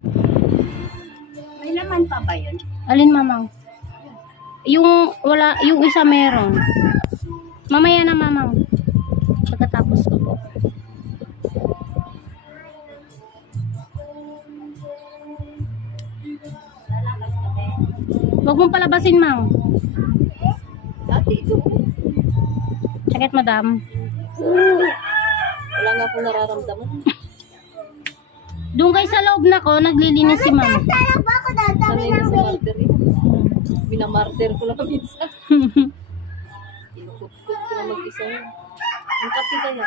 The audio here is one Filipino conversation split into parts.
May laman pa ba yun? Alin mamang? Yung wala, yung isa meron. Mamaya na mamang. Pagkatapos ko po. Huwag mong palabasin, mang. Ate, ito. Sakit, madam. Wala nga po nararamdaman. Doon kay sa loob na ko, naglilinis si ma'am. Sanay na sa martyr yun. Binamartyr ko lang minsan. Kinukutkot ko na mag-isa yun. Ang kapi kaya.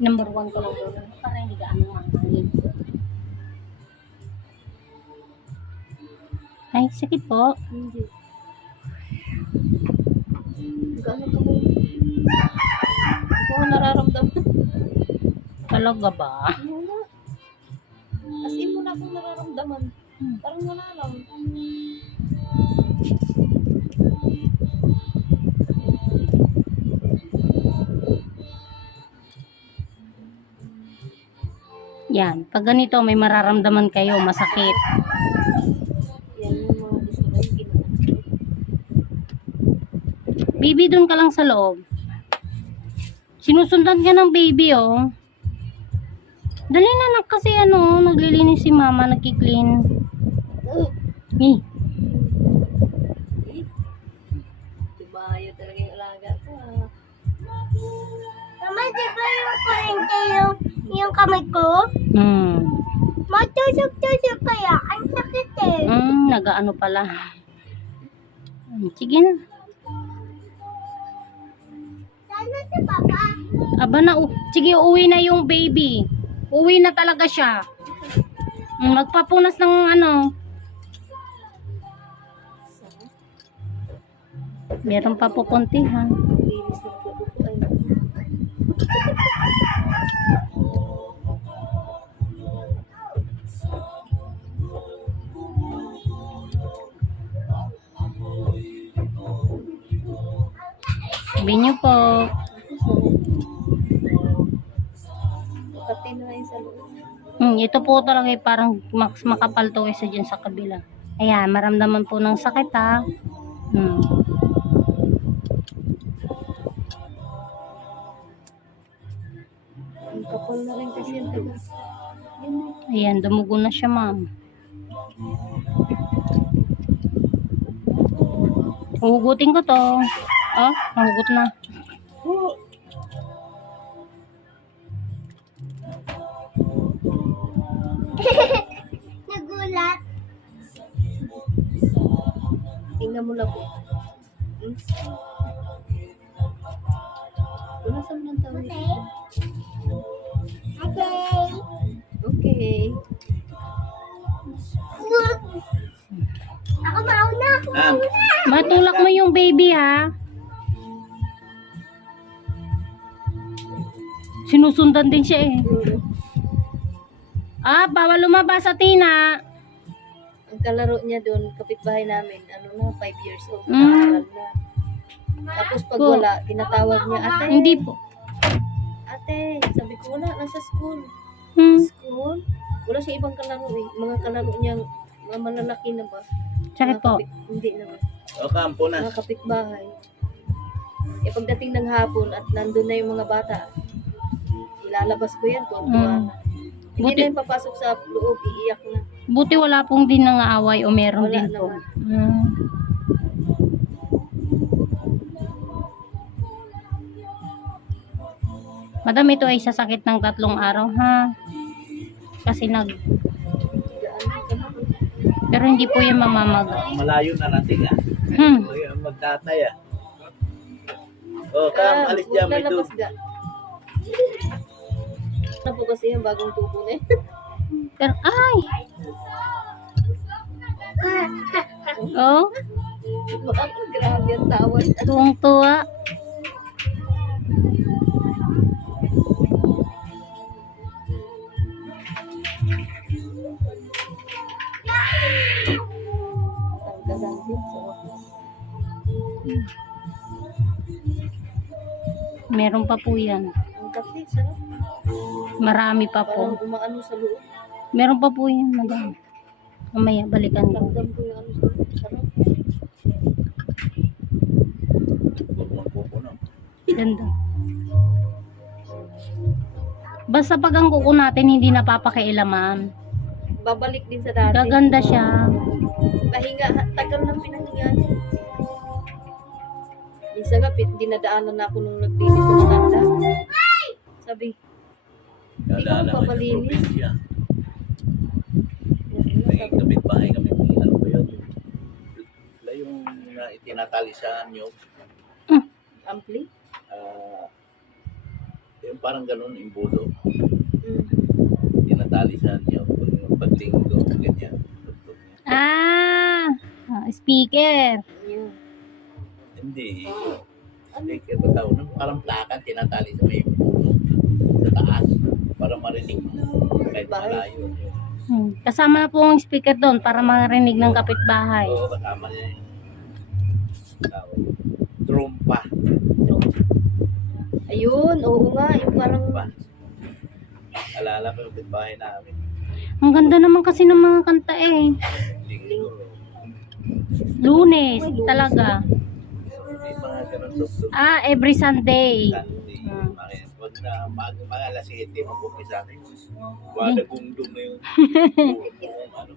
Number one ko lang doon. Para hindi ka ano mangangin. Ay, sakit po. Hindi. Gano'n ka ba yun? Hindi ko nararamdaman. Talaga ba? As in mo na akong nararamdaman. Hmm. Parang wala lang. Yan. Pag ganito, may mararamdaman kayo, masakit. Baby, doon ka lang sa loob. Sinusundan ka ng baby, oh. Dali na nak kasi ano, naglilinis si mama, nagki-clean. Eh. Diba, yun talaga yung alaga ko. ah. Mama, di ba yung kurente yung, yung kamay ko? hmm. Matusok-tusok kaya. Ang sakit eh. Hmm, nagaano pala. Hmm, Sige na. Sana si Papa. Aba na, u- sige, uwi na yung baby. Uwi na talaga siya. Magpapunas ng ano. Meron pa po konti ha. Linis ng kuko ko. Ay, Sabi niyo po. Hmm, ito po talaga eh, parang max makapal to kaysa dyan sa kabila. Ayan, maramdaman po ng sakit ha. Hmm. Kapal na rin kasi yung taga. Ayan, dumugo na siya ma'am. Huhugutin ko to. Oh, nahugot na. Lang po. Hmm? Punasan mo ng tawid. Okay. Okay. Ako mauna. Ako Ma'am, Matulak mo yung baby ha. Sinusundan din siya eh. Ah, bawal lumabas sa tina. Ang kalaro niya doon, kapitbahay namin, ano na, 5 years old. Mm. Na. Tapos pag Ko. wala, tinatawag niya, ate, Hindi po. ate, sabi ko, wala, nasa school. Hmm. School? Wala siya ibang kalaro eh. Mga kalaro niya, mga malalaki na ba? Sakit Mga po. kapit- Hindi naman. o kampo na. Mga kapitbahay. Eh pagdating ng hapon at nandun na yung mga bata, ilalabas ko yan, tuwa Mm. na. Hindi Buti- na yung papasok sa loob, iiyak na. Buti wala pong din nangaaway o meron Wala din po. Hmm. Madam, ito ay sasakit ng tatlong araw ha. Kasi nag... Pero hindi po yan mamamaga. Malayo na natin ah. Hmm. Magtatay ah. O, kam, Ah, alis dyan, may tubig. Na po kasi yung bagong tubo na yun. Pero, ay! Oh, grabe ang tawad. tuwang-tuwa. Meron pa po yan. Marami pa po. Meron pa po yan, madam. Mamaya, balikan ko. Ano. Ganda. Basta pag ang kuko natin hindi napapakailaman. Babalik din sa dati. Gaganda siya. Pahinga, tagal ng pinahinga niya. Minsan nga, dinadaanan na ako nung naglinis ng tanda. Sabi, Hindi ko yung magpapalinis. "Ano, Naging kapitbahay kami. may Ano ba yun? Wala yung uh, itinatali sa nyo. ampli? ah, yung parang ganun, imbudo. Mm. Tinatali sa nyo. Pag doon, ganyan. Tugtog niya. Ah, ah, speaker. Yun. Hindi. Hindi kaya ba tawag nun? Parang plakan, tinatali sa may puno. Sa taas. Para marinig mo. Kahit malayo. Hmm. Kasama na po ang speaker doon para marinig ng kapitbahay. Oo, kasama niya. Trumpa. Ayun, oo nga, yung parang Trumpa. Alala ko yung bahay namin. Ang ganda naman kasi ng mga kanta eh. Linggo. Lunes, talaga. Ah, every Sunday. Mga pag na mag, mga alas 7 mag-umpisa na yun. Wala gungdong na buong ano.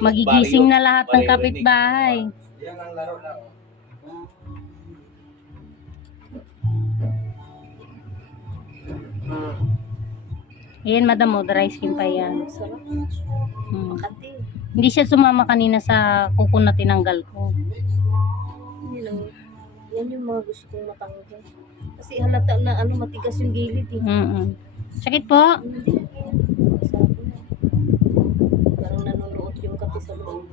Magigising na lahat ng kapitbahay. Yan ang laro lang. Ayan, madam mo, dry skin pa yan. Hmm. Makati. Hindi siya sumama kanina sa kuko na tinanggal ko. Yun ang, yan yung mga gusto kong matanggal. Kasi halata na ano, matigas yung gilid eh. Mm Sakit po? Sarap na. Parang nanonood yung kape sa loob.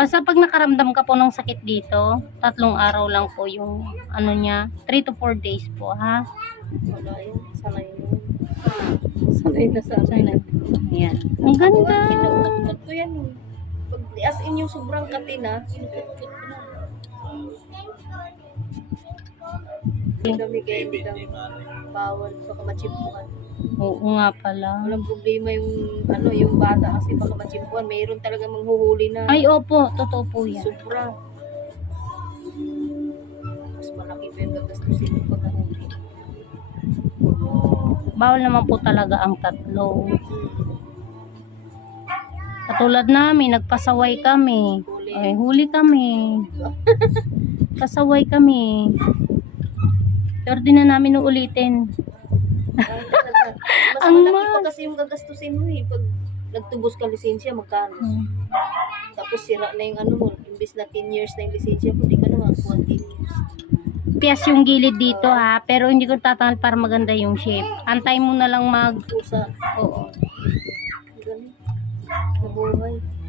Basta pag nakaramdam ka po ng sakit dito, tatlong araw lang po yung ano niya, 3 to 4 days po, ha? Wala yun. Sanay na yun. Sanay na sanay. Sana. Ayan. Ang Ako ganda. kinukot ko yan eh. Pag, as in yung sobrang kati na, kinukot ko na. Hindi kami kayo bawal baka machimpuhan. Oo nga pala. Walang problema yung ano yung bata kasi baka machimpuhan. Mayroon talaga manghuhuli na Ay, opo. Totoo po yan. sobra. Mas malaki pa yung gagastusin mo pag nahuli. Bawal naman po talaga ang tatlo. Katulad namin, nagpasaway kami. Huli. Ay, huli kami. Pasaway kami. Pero di na namin uulitin. Mas Ang malaki pa kasi yung gagastusin mo eh. Pag nagtubos ka lisensya, magkano? Hmm. Tapos sira na yung ano mo, imbis na 10 years na yung lisensya mo, di ka na makakuha 10 years. Piyas yung gilid dito ha, pero hindi ko tatangal para maganda yung shape. Antay mo na lang mag... Oo. Nabuhay.